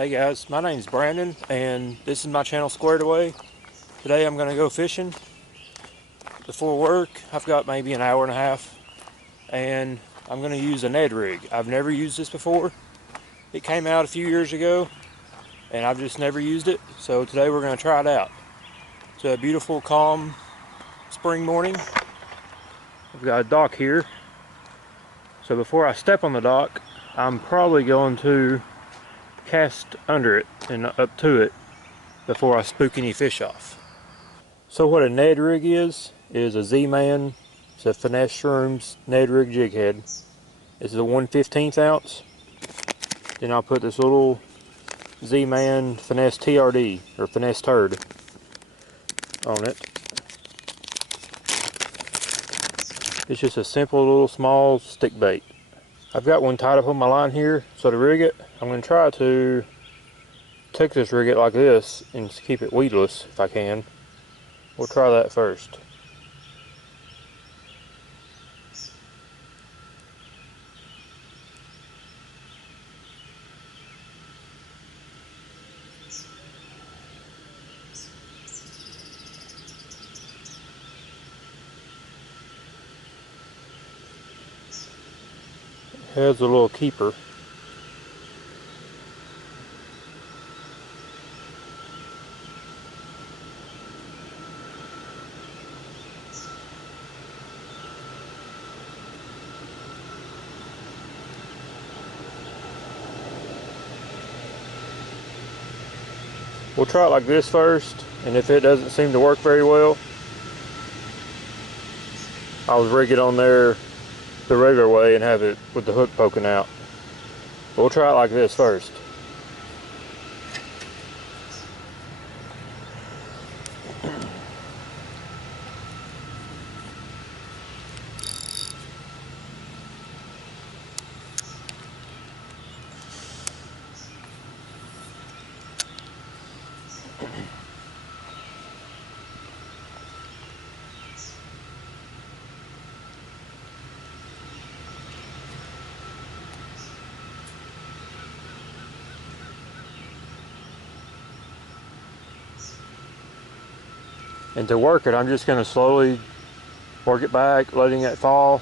Hey guys, my name's Brandon and this is my channel Squared Away. Today I'm going to go fishing. Before work, I've got maybe an hour and a half and I'm going to use a Ned Rig. I've never used this before. It came out a few years ago and I've just never used it. So today we're going to try it out. It's a beautiful, calm spring morning. We've got a dock here. So before I step on the dock, I'm probably going to cast under it and up to it before I spook any fish off. So what a Ned Rig is a Z-Man. It's a Finesse Shrooms Ned Rig jig head. This is a 1/15 ounce. Then I'll put this little Z-Man Finesse TRD or Finesse Turd on it. It's just a simple little small stick bait. I've got one tied up on my line here, so to rig it, I'm going to try to Texas rig it like this and keep it weedless if I can. We'll try that first. Here's a little keeper. We'll try it like this first, and if it doesn't seem to work very well, I'll rig it on there the regular way and have it with the hook poking out. But we'll try it like this first. And to work it, I'm just going to slowly work it back, letting it fall,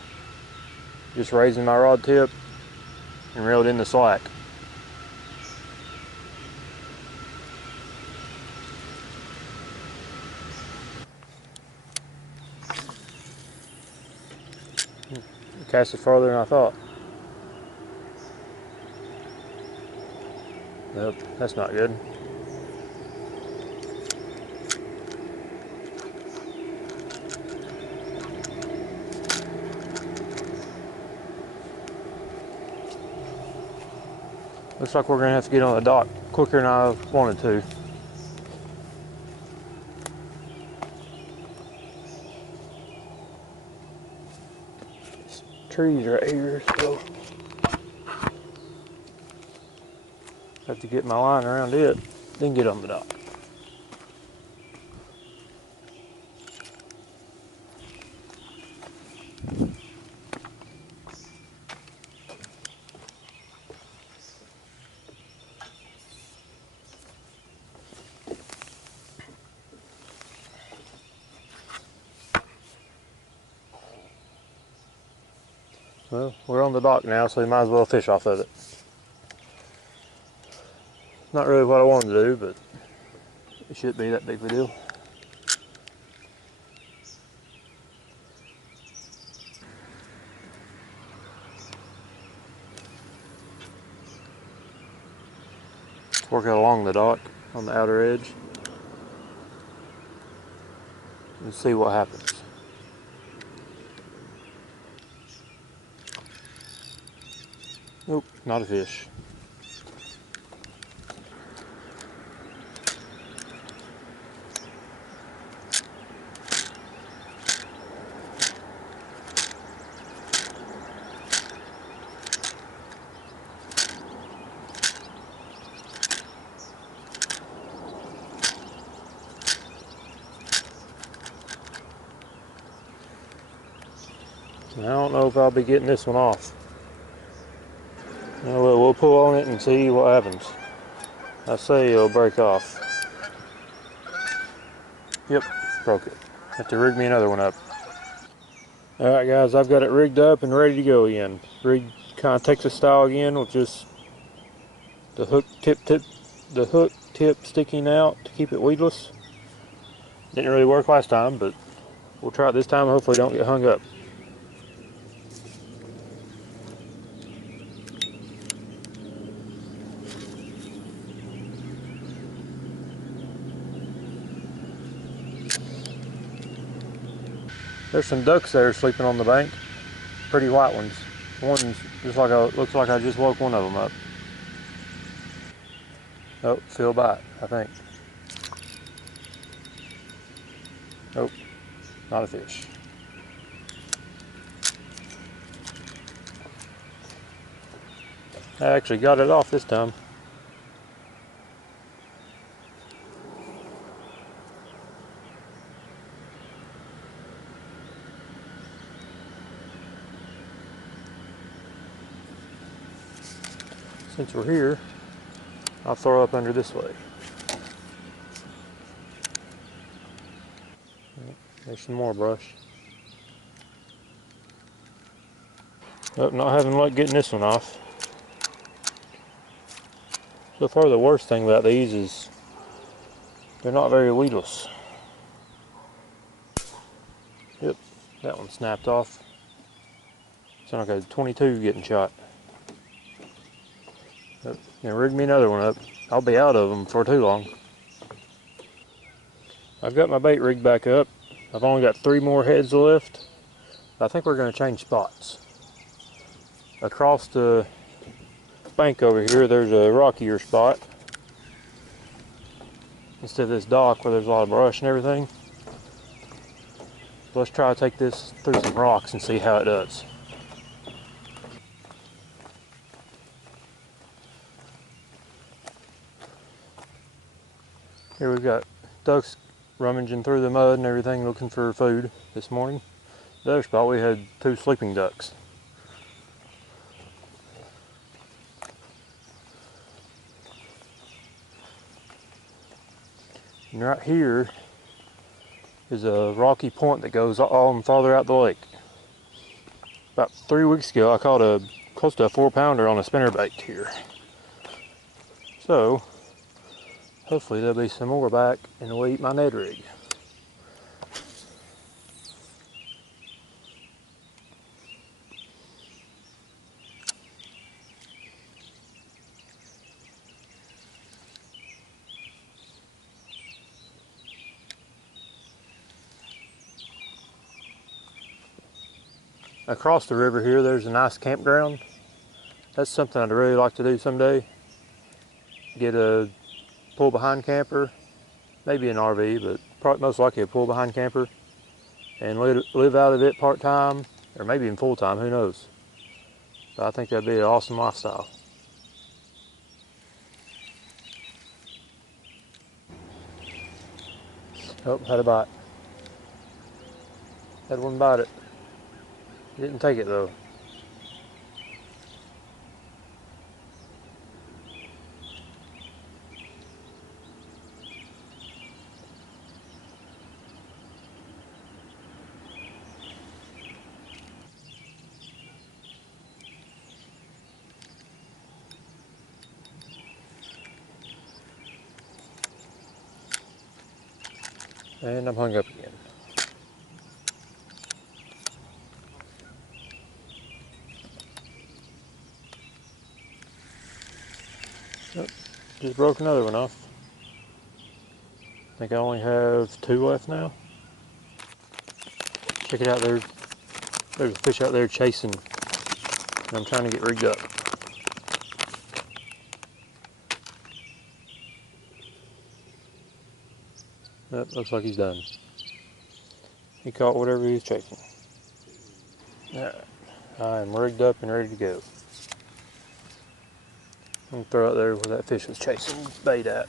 just raising my rod tip and reel it in the slack. Cast it farther than I thought. Nope, that's not good. Looks like we're going to have to get on the dock quicker than I wanted to. This tree's right here, so have to get my line around it, then get on the dock. Well, we're on the dock now, so we might as well fish off of it. Not really what I wanted to do, but it shouldn't be that big of a deal. Work it along the dock on the outer edge and see what happens. Nope, not a fish. I don't know if I'll be getting this one off. Well, we'll pull on it and see what happens. I say it'll break off. Yep, broke it. Have to rig me another one up. Alright guys, I've got it rigged up and ready to go again. Rig kind of Texas style again with just the hook tip sticking out to keep it weedless. Didn't really work last time, but we'll try it this time. Hopefully don't get hung up. There's some ducks there sleeping on the bank. Pretty white ones. One's just like looks like I just woke one of them up. Oh, feel bite, I think. Nope, not a fish. I actually got it off this time. Since we're here, I'll throw up under this way. There's some more brush. Oh, not having luck getting this one off. So far the worst thing about these is they're not very weedless. Yep, that one snapped off. Sound like a 22 getting shot. Yep, now rig me another one up. I'll be out of them for too long. I've got my bait rigged back up. I've only got 3 more heads left. I think we're going to change spots. Across the bank over here, there's a rockier spot. Instead of this dock where there's a lot of brush and everything. So let's try to take this through some rocks and see how it does. Here we've got ducks rummaging through the mud and everything looking for food this morning. The other spot we had 2 sleeping ducks. And right here is a rocky point that goes on farther out the lake. About 3 weeks ago I caught close to a 4-pounder on a spinnerbait here. So hopefully there'll be some more back and we'll eat my Ned Rig. Across the river here there's a nice campground. That's something I'd really like to do someday. Get a pull behind camper, maybe an RV, but probably most likely a pull behind camper, and live out of it part-time or maybe even full-time, who knows. But I think that'd be an awesome lifestyle. Oh, had a bite. Had one bite it. Didn't take it though. And I'm hung up again. Oh, just broke another one off. I think I only have 2 left now. Check it out there. There's a fish out there chasing. And I'm trying to get rigged up. That looks like he's done. He caught whatever he was chasing. Alright, I am rigged up and ready to go. I'm gonna throw it there where that fish was chasing bait at.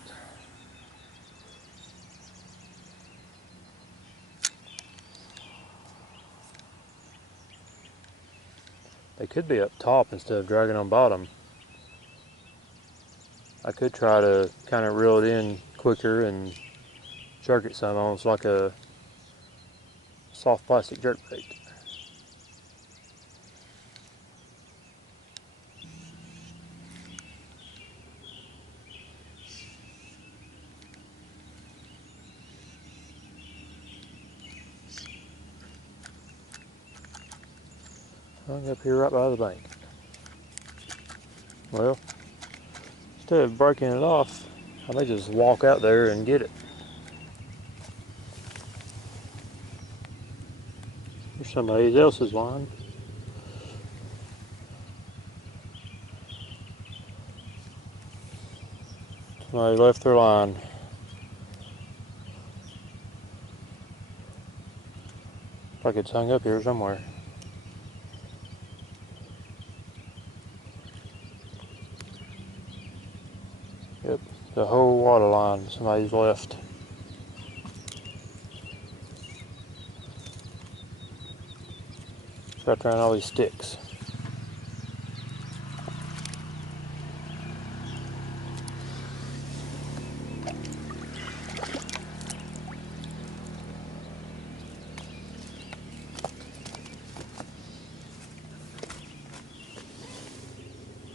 They could be up top instead of dragging on bottom. I could try to kind of reel it in quicker and jerk it some, almost like a soft plastic jerk bait. Hung up here right by the bank. Well, instead of breaking it off, I may just walk out there and get it. Here's somebody else's line. Somebody left their line. Like it's hung up here somewhere. Yep, the whole water line somebody's left. Wrapped around all these sticks.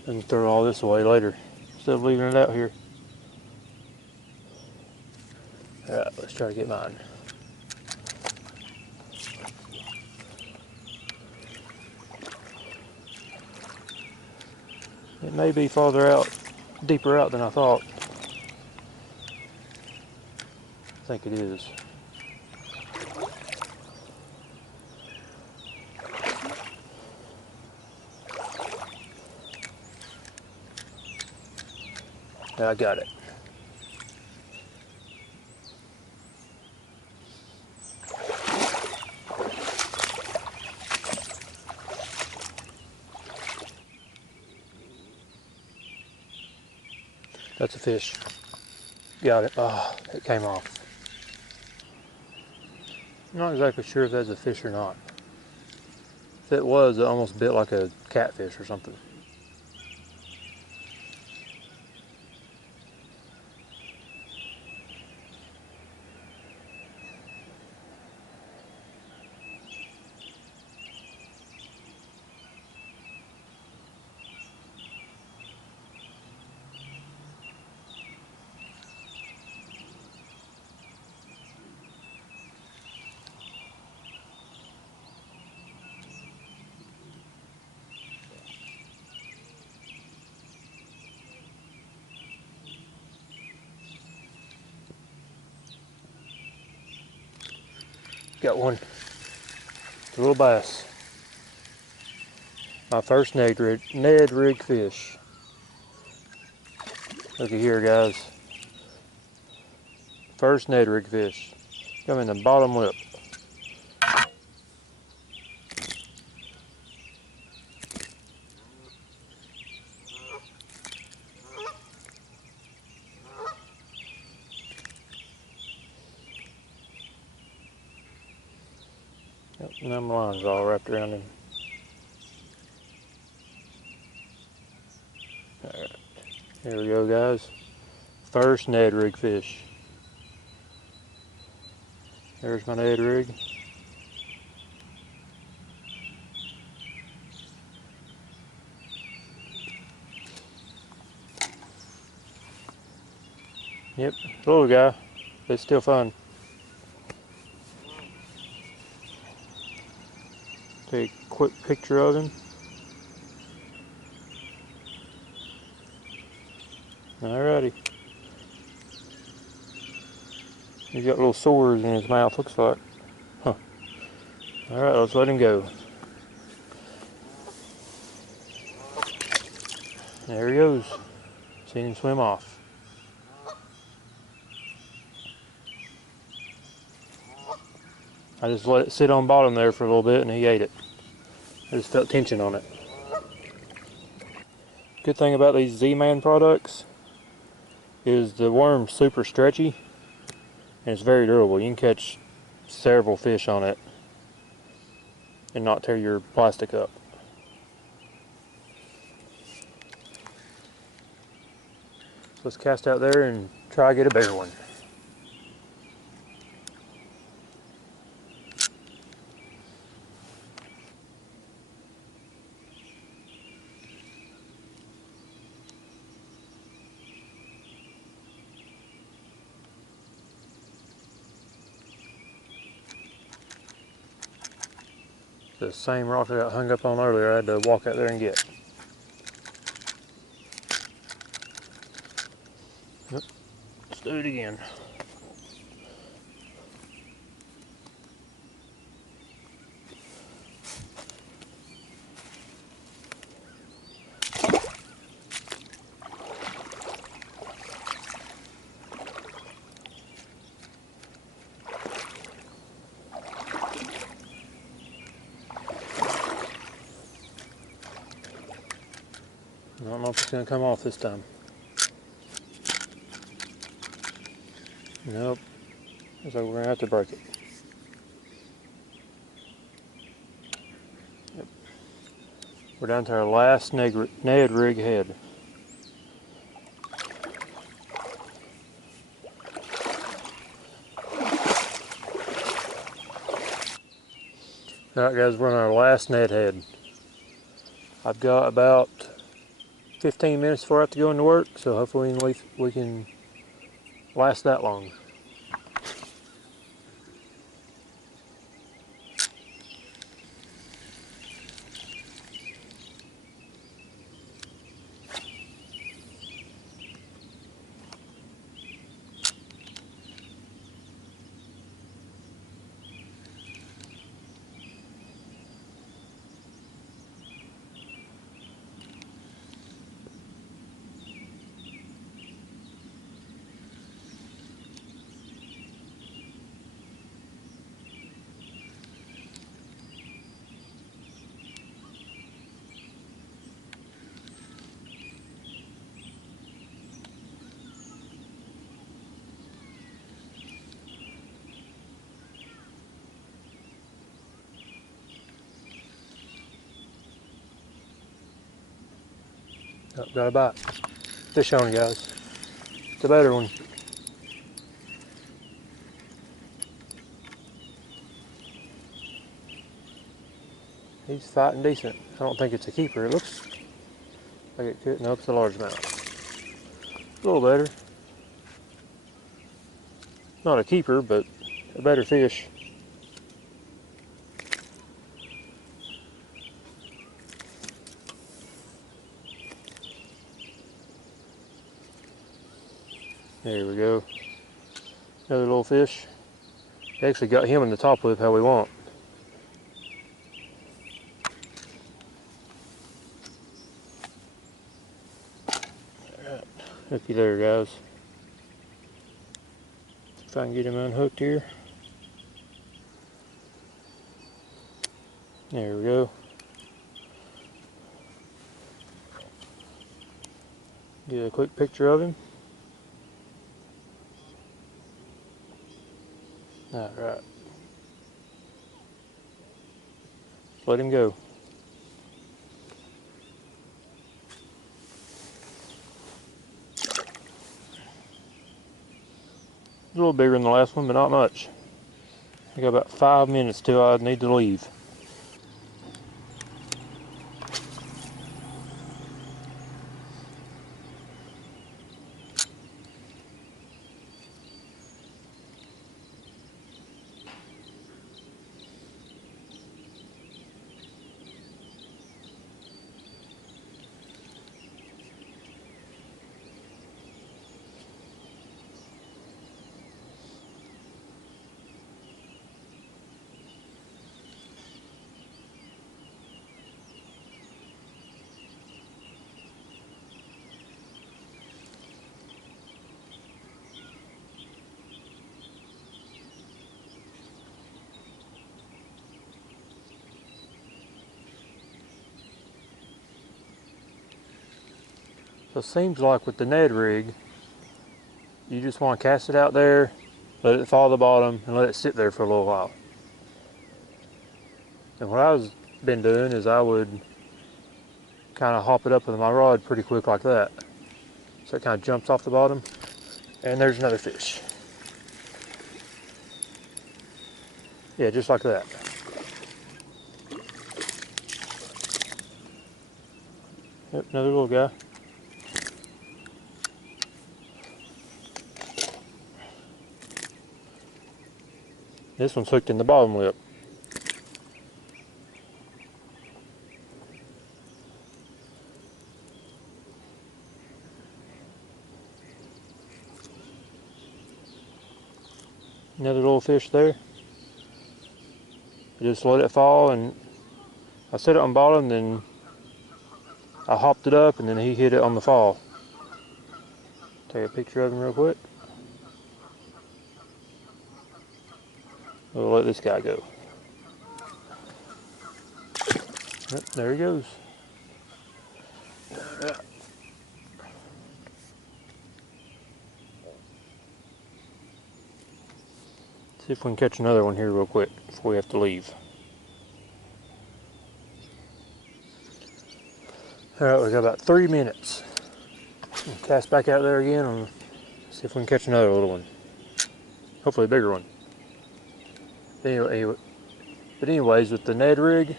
I can throw all this away later instead of leaving it out here. Alright, let's try to get mine. It may be farther out, deeper out than I thought. I think it is. Yeah, I got it. That's a fish. Got it. Oh, it came off. I'm not exactly sure if that's a fish or not. If it was, it almost bit like a catfish or something. Got one. A little bass. My first Ned Rig fish. Looky here, guys. First Ned Rig fish. Come in the bottom lip. Yep, and them lines all wrapped around him. Alright, here we go, guys. First Ned Rig fish. There's my Ned Rig. Yep, little guy, but it's still fun. Take a quick picture of him. Alrighty. He's got little sores in his mouth, looks like. Huh. Alright, let's let him go. There he goes. Seen him swim off. I just let it sit on bottom there for a little bit and he ate it. I just felt tension on it. Good thing about these Z-Man products is the worm's super stretchy and it's very durable. You can catch several fish on it and not tear your plastic up. let's cast out there and try to get a bigger one. The same rock I got hung up on earlier, I had to walk out there and get. Yep. Let's do it again. I don't know if it's going to come off this time. Nope. Looks like we're going to have to break it. Yep. We're down to our last Ned Rig head. Alright guys, we're on our last Ned head. I've got about 15 minutes before I have to go into work, so hopefully we can last that long. Oh, got a bite. Fish on, guys. It's a better one. He's fighting decent. I don't think it's a keeper. It looks like it could. Nope, it's a largemouth. A little better. Not a keeper, but a better fish. There we go. Another little fish. Actually got him in the top lip how we want. Alright, looky there guys. If I can get him unhooked here. There we go. Get a quick picture of him. Alright. Let him go. A little bigger than the last one, but not much. I got about 5 minutes till I need to leave. So it seems like with the Ned Rig, you just want to cast it out there, let it fall to the bottom, and let it sit there for a little while. And what I've been doing is I would kind of hop it up with my rod pretty quick like that. So it kind of jumps off the bottom. And there's another fish. Yeah, just like that. Yep, another little guy. This one's hooked in the bottom lip. Another little fish there. I just let it fall, and I set it on bottom, then I hopped it up, and then he hit it on the fall. Take a picture of him real quick. We'll let this guy go. Yep, there he goes. See if we can catch another one here real quick before we have to leave. Alright, we got about 3 minutes. We'll cast back out there again and see if we can catch another little one. Hopefully a bigger one. But anyways, with the Ned Rig,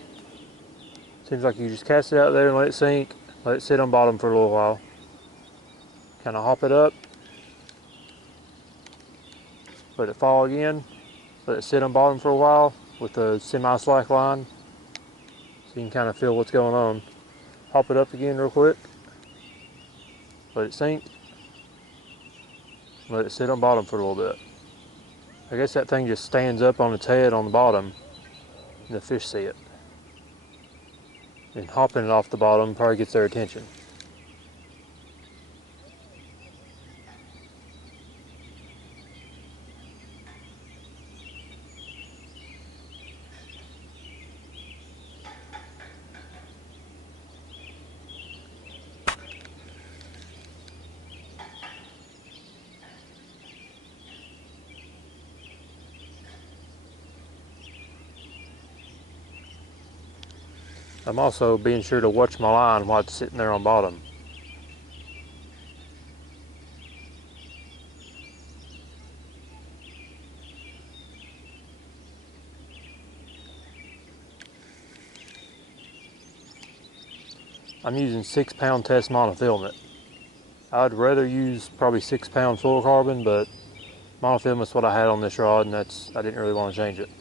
seems like you just cast it out there and let it sink, let it sit on bottom for a little while. Kind of hop it up, let it fall again, let it sit on bottom for a while with a semi-slack line so you can kind of feel what's going on. Hop it up again real quick, let it sink, let it sit on bottom for a little bit. I guess that thing just stands up on its head on the bottom and the fish see it. And hopping it off the bottom probably gets their attention. I'm also being sure to watch my line while it's sitting there on bottom. I'm using 6-pound test monofilament. I'd rather use probably 6-pound fluorocarbon, but monofilament's what I had on this rod, and I didn't really want to change it.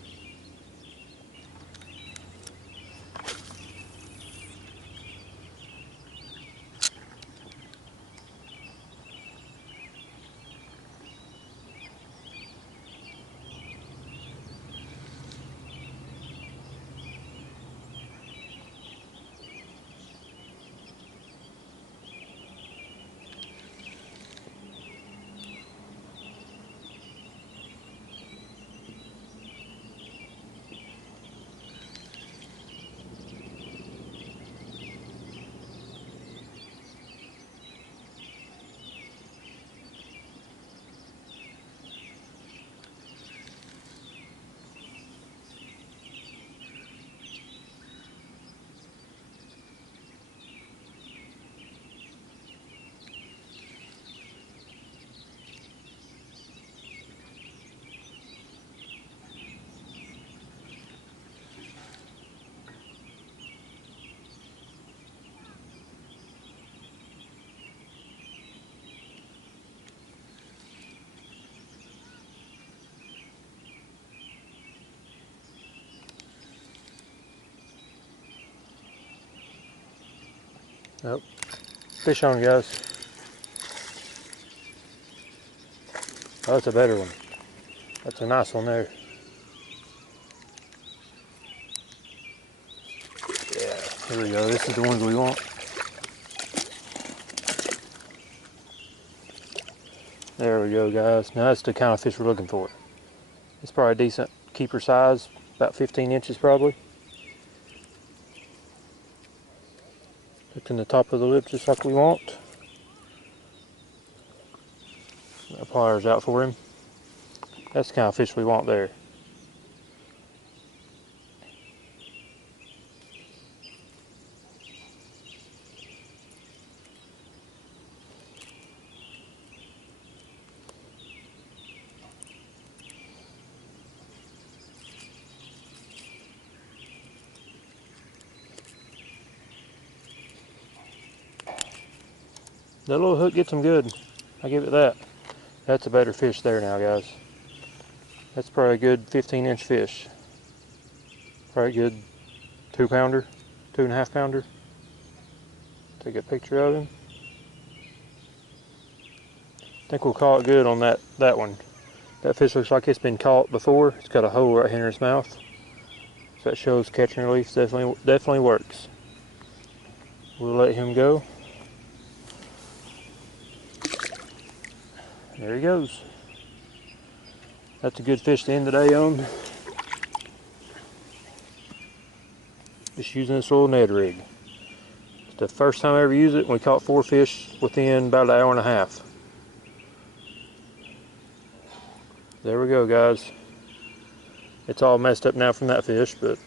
Nope. Fish on, guys. Oh, that's a better one. That's a nice one there. Yeah, here we go. This is the ones we want. There we go, guys. Now that's the kind of fish we're looking for. It's probably a decent keeper size, about 15 inches probably. Hooked in the top of the lip just like we want. That pliers out for him. That's the kind of fish we want there. That little hook gets them good. I give it that. That's a better fish there now, guys. That's probably a good 15-inch fish. Probably a good 2-pounder, 2.5-pounder. Take a picture of him. I think we'll call it good on that one. That fish looks like it's been caught before. It's got a hole right here in its mouth. So that shows catch and release definitely works. We'll let him go. There he goes. That's a good fish to end the day on. Just using this little Ned Rig. It's the first time I ever used it, and we caught 4 fish within about an hour and a half. There we go, guys. It's all messed up now from that fish, but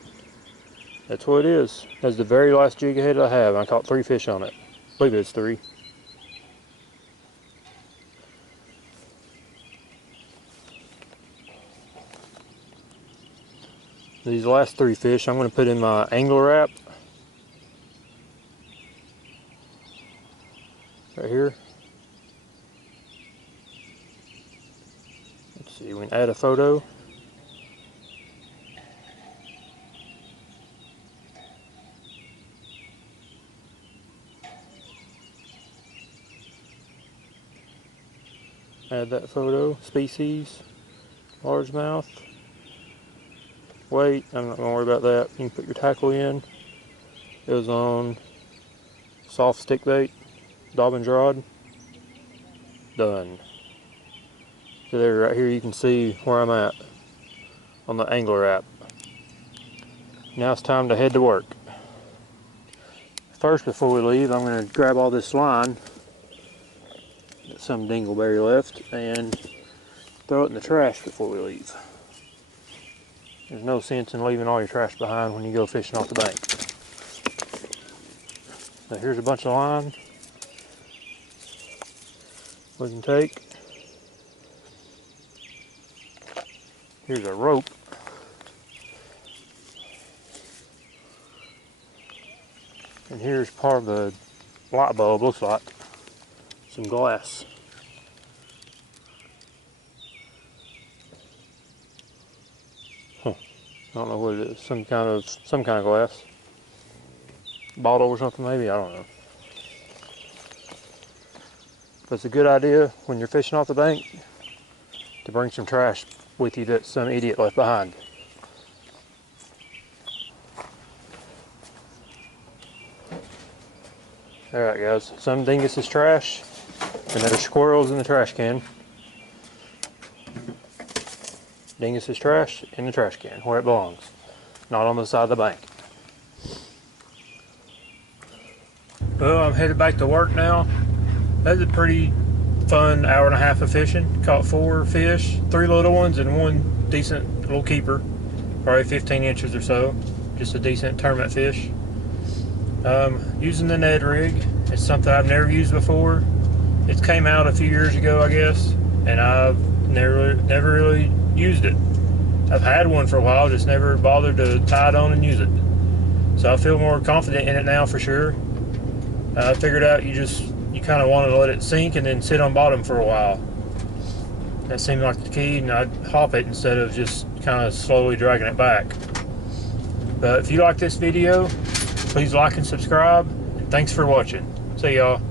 that's what it is. That's the very last jig head I have. I caught 3 fish on it. I believe it's 3. These last 3 fish I'm going to put in my angler wrap. Right here. Let's see, we can add a photo. Add that photo. Species, largemouth. Weight, I'm not going to worry about that. You can put your tackle in. It was on soft stick bait, Dobbins rod. Done. So there, right here you can see where I'm at on the angler app. Now it's time to head to work. First, before we leave, I'm going to grab all this line, got some dingleberry left, and throw it in the trash before we leave. There's no sense in leaving all your trash behind when you go fishing off the bank. So here's a bunch of line we can take. Here's a rope. And here's part of the light bulb, looks like. Some glass. I don't know what it is. Some kind of glass. Bottle or something maybe, I don't know. But it's a good idea when you're fishing off the bank to bring some trash with you that some idiot left behind. Alright guys, some dingus trash and there's squirrels in the trash can. Dingus is trash in the trash can, where it belongs. Not on the side of the bank. Well, I'm headed back to work now. That was a pretty fun hour and a half of fishing. Caught 4 fish, 3 little ones and 1 decent little keeper. Probably 15 inches or so. Just a decent tournament fish. Using the Ned Rig. It's something I've never used before. It came out a few years ago, I guess, and I've never really used it. I've had one for a while, just never bothered to tie it on and use it. So I feel more confident in it now for sure. I figured out you kind of wanted to let it sink and then sit on bottom for a while. That seemed like the key, and I'd hop it instead of just kind of slowly dragging it back. But if you like this video, please like and subscribe, and thanks for watching. See y'all.